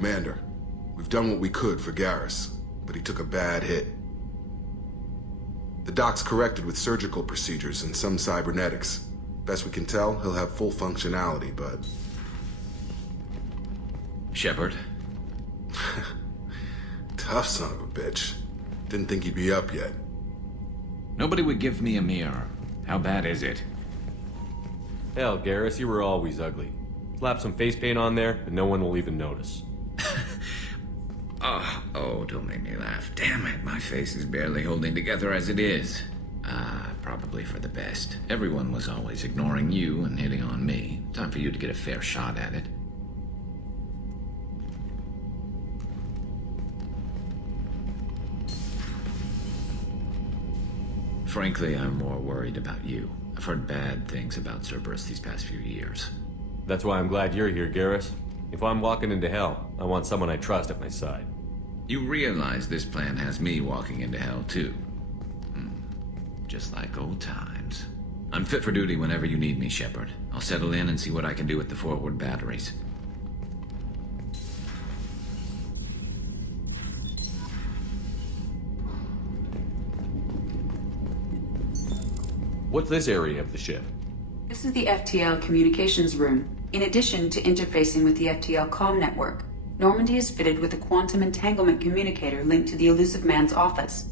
Commander, we've done what we could for Garrus, but he took a bad hit. The doc's corrected with surgical procedures and some cybernetics. Best we can tell, he'll have full functionality, but... Shepard? Tough son of a bitch. Didn't think he'd be up yet. Nobody would give me a mirror. How bad is it? Hell, Garrus, you were always ugly. Slap some face paint on there, and no one will even notice. Oh, don't make me laugh. Damn it, my face is barely holding together as it is. Probably for the best. Everyone was always ignoring you and hitting on me. Time for you to get a fair shot at it. Frankly, I'm more worried about you. I've heard bad things about Cerberus these past few years. That's why I'm glad you're here, Garrus. If I'm walking into hell, I want someone I trust at my side. You realize this plan has me walking into hell, too. Just like old times. I'm fit for duty whenever you need me, Shepard. I'll settle in and see what I can do with the forward batteries. What's this area of the ship? This is the FTL communications room. In addition to interfacing with the FTL comm network, Normandy is fitted with a quantum entanglement communicator linked to the Illusive Man's office.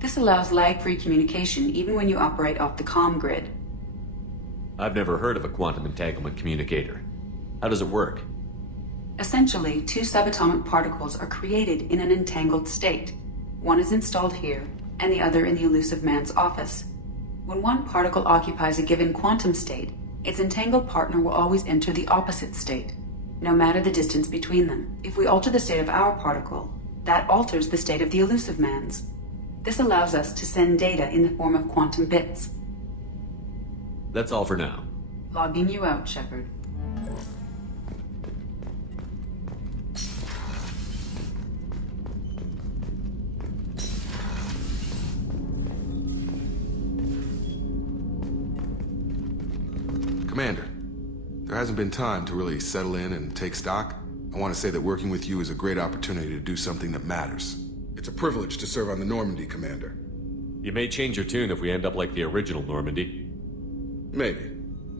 This allows lag-free communication even when you operate off the comm grid. I've never heard of a quantum entanglement communicator. How does it work? Essentially, two subatomic particles are created in an entangled state. One is installed here, and the other in the Illusive Man's office. When one particle occupies a given quantum state, its entangled partner will always enter the opposite state, no matter the distance between them. If we alter the state of our particle, that alters the state of the Illusive Man's. This allows us to send data in the form of quantum bits. That's all for now. Logging you out, Shepard. Commander, there hasn't been time to really settle in and take stock. I want to say that working with you is a great opportunity to do something that matters. It's a privilege to serve on the Normandy, Commander. You may change your tune if we end up like the original Normandy. Maybe.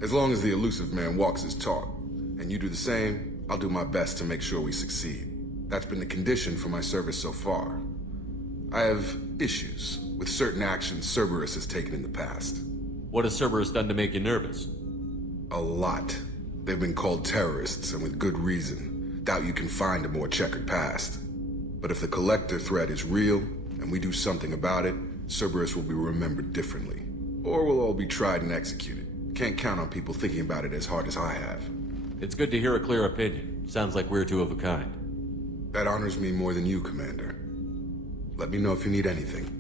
As long as the Illusive Man walks his talk, and you do the same, I'll do my best to make sure we succeed. That's been the condition for my service so far. I have issues with certain actions Cerberus has taken in the past. What has Cerberus done to make you nervous? A lot. They've been called terrorists, and with good reason. Doubt you can find a more checkered past. But if the Collector threat is real, and we do something about it, Cerberus will be remembered differently. Or we'll all be tried and executed. Can't count on people thinking about it as hard as I have. It's good to hear a clear opinion. Sounds like we're two of a kind. That honors me more than you, Commander. Let me know if you need anything.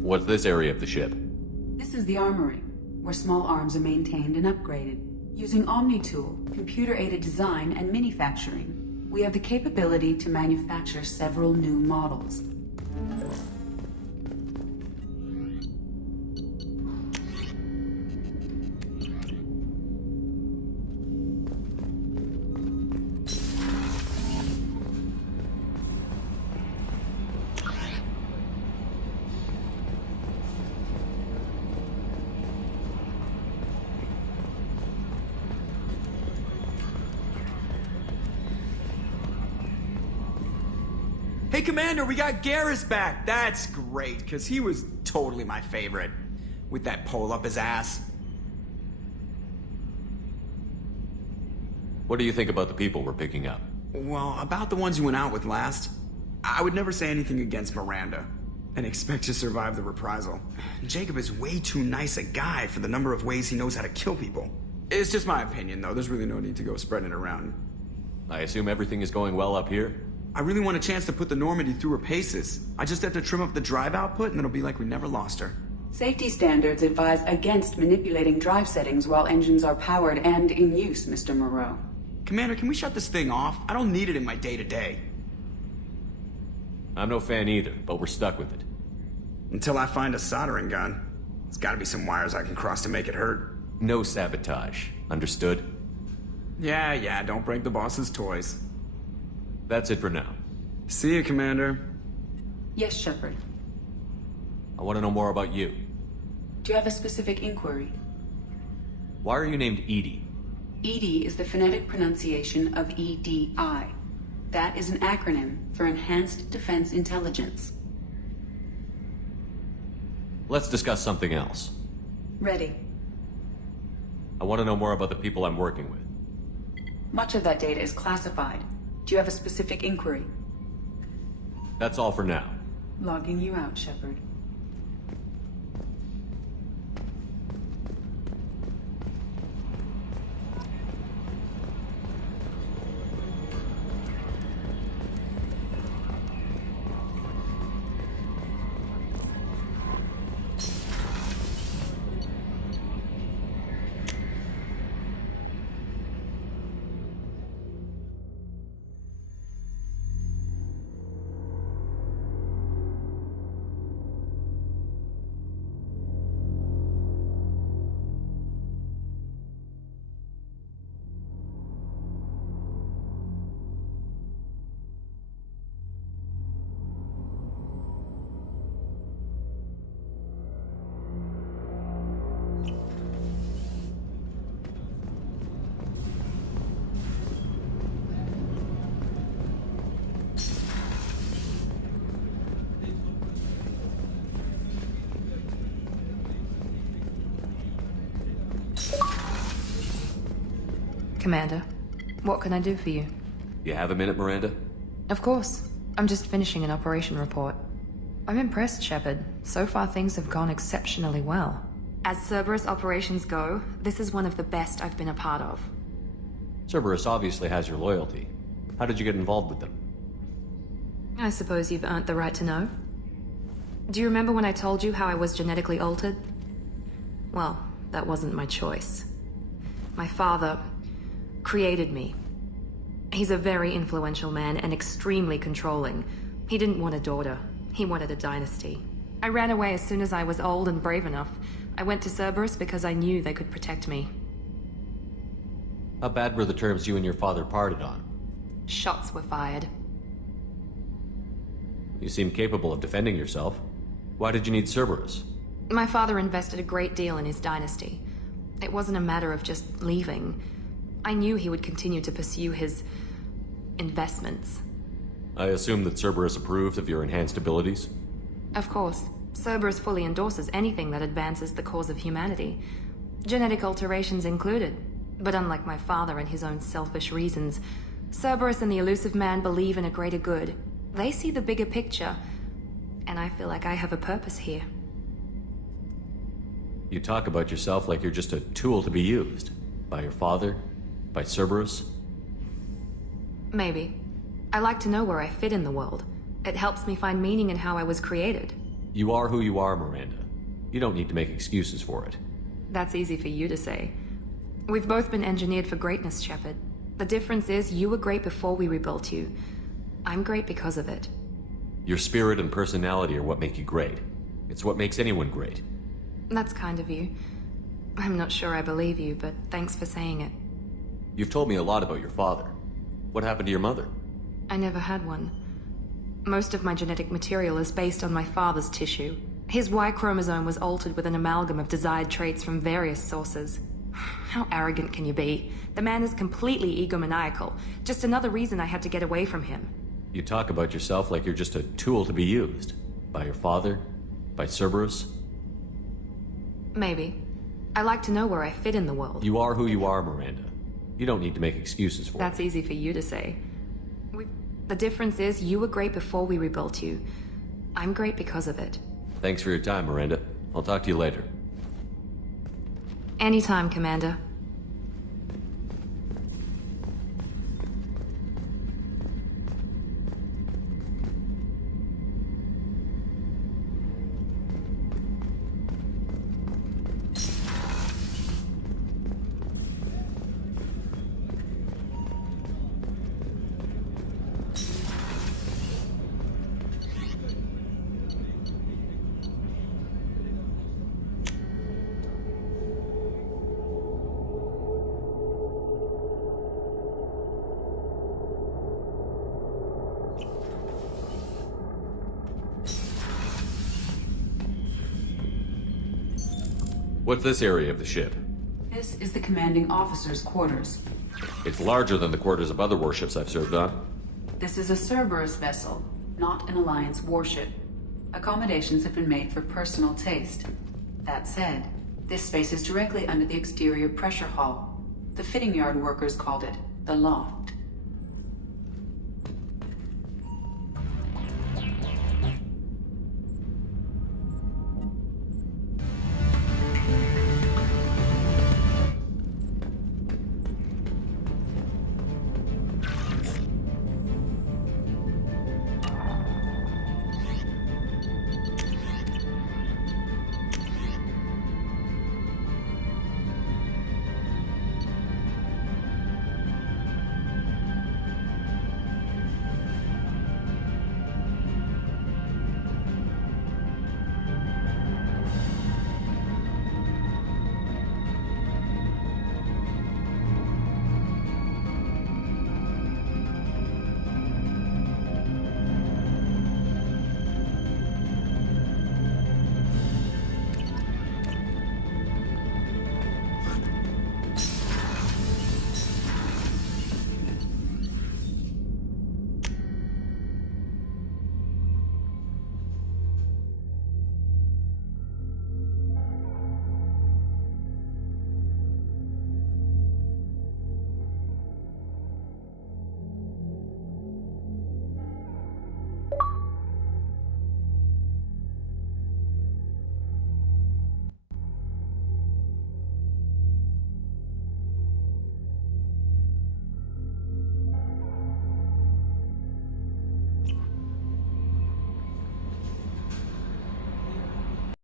What's this area of the ship? This is the armory, where small arms are maintained and upgraded. Using OmniTool, computer-aided design, and manufacturing, we have the capability to manufacture several new models. Hey, Commander, we got Garrus back. That's great, because he was totally my favorite. With that pole up his ass. What do you think about the people we're picking up? Well, about the ones you went out with last, I would never say anything against Miranda. And expect to survive the reprisal. Jacob is way too nice a guy for the number of ways he knows how to kill people. It's just my opinion, though. There's really no need to go spreading it around. I assume everything is going well up here? I really want a chance to put the Normandy through her paces. I just have to trim up the drive output and it'll be like we never lost her. Safety standards advise against manipulating drive settings while engines are powered and in use, Mr. Moreau. Commander, can we shut this thing off? I don't need it in my day-to-day. I'm no fan either, but we're stuck with it. Until I find a soldering gun. There's gotta be some wires I can cross to make it hurt. No sabotage. Understood? Yeah, don't break the boss's toys. That's it for now. See you, Commander. Yes, Shepard. I want to know more about you. Do you have a specific inquiry? Why are you named EDI? EDI is the phonetic pronunciation of EDI. That is an acronym for Enhanced Defense Intelligence. Let's discuss something else. Ready. I want to know more about the people I'm working with. Much of that data is classified. Do you have a specific inquiry? That's all for now. Logging you out, Shepard. Commander, what can I do for you? You have a minute, Miranda? Of course. I'm just finishing an operation report. I'm impressed, Shepard. So far things have gone exceptionally well. As Cerberus operations go, this is one of the best I've been a part of. Cerberus obviously has your loyalty. How did you get involved with them? I suppose you've earned the right to know. Do you remember when I told you how I was genetically altered? Well, that wasn't my choice. My father created me. He's a very influential man and extremely controlling. He didn't want a daughter. He wanted a dynasty. I ran away as soon as I was old and brave enough. I went to Cerberus because I knew they could protect me. How bad were the terms you and your father parted on? Shots were fired. You seem capable of defending yourself. Why did you need Cerberus? My father invested a great deal in his dynasty. It wasn't a matter of just leaving. I knew he would continue to pursue his investments. I assume that Cerberus approved of your enhanced abilities? Of course. Cerberus fully endorses anything that advances the cause of humanity. Genetic alterations included. But unlike my father and his own selfish reasons, Cerberus and the Elusive Man believe in a greater good. They see the bigger picture, and I feel like I have a purpose here. You talk about yourself like you're just a tool to be used. By your father? By Cerberus? Maybe. I like to know where I fit in the world. It helps me find meaning in how I was created. You are who you are, Miranda. You don't need to make excuses for it. That's easy for you to say. We've both been engineered for greatness, Shepard. The difference is you were great before we rebuilt you. I'm great because of it. Your spirit and personality are what make you great. It's what makes anyone great. That's kind of you. I'm not sure I believe you, but thanks for saying it. You've told me a lot about your father. What happened to your mother? I never had one. Most of my genetic material is based on my father's tissue. His Y chromosome was altered with an amalgam of desired traits from various sources. How arrogant can you be? The man is completely egomaniacal. Just another reason I had to get away from him. You talk about yourself like you're just a tool to be used. By your father? By Cerberus? Maybe. I like to know where I fit in the world. You are who you are, Miranda. You don't need to make excuses for That's it. easy for you to say. The difference is you were great before we rebuilt you. I'm great because of it. Thanks for your time, Miranda. I'll talk to you later. Anytime, Commander. What's this area of the ship? This is the commanding officer's quarters. It's larger than the quarters of other warships I've served on. This is a Cerberus vessel, not an Alliance warship. Accommodations have been made for personal taste. That said, this space is directly under the exterior pressure hull. The fitting yard workers called it the loft.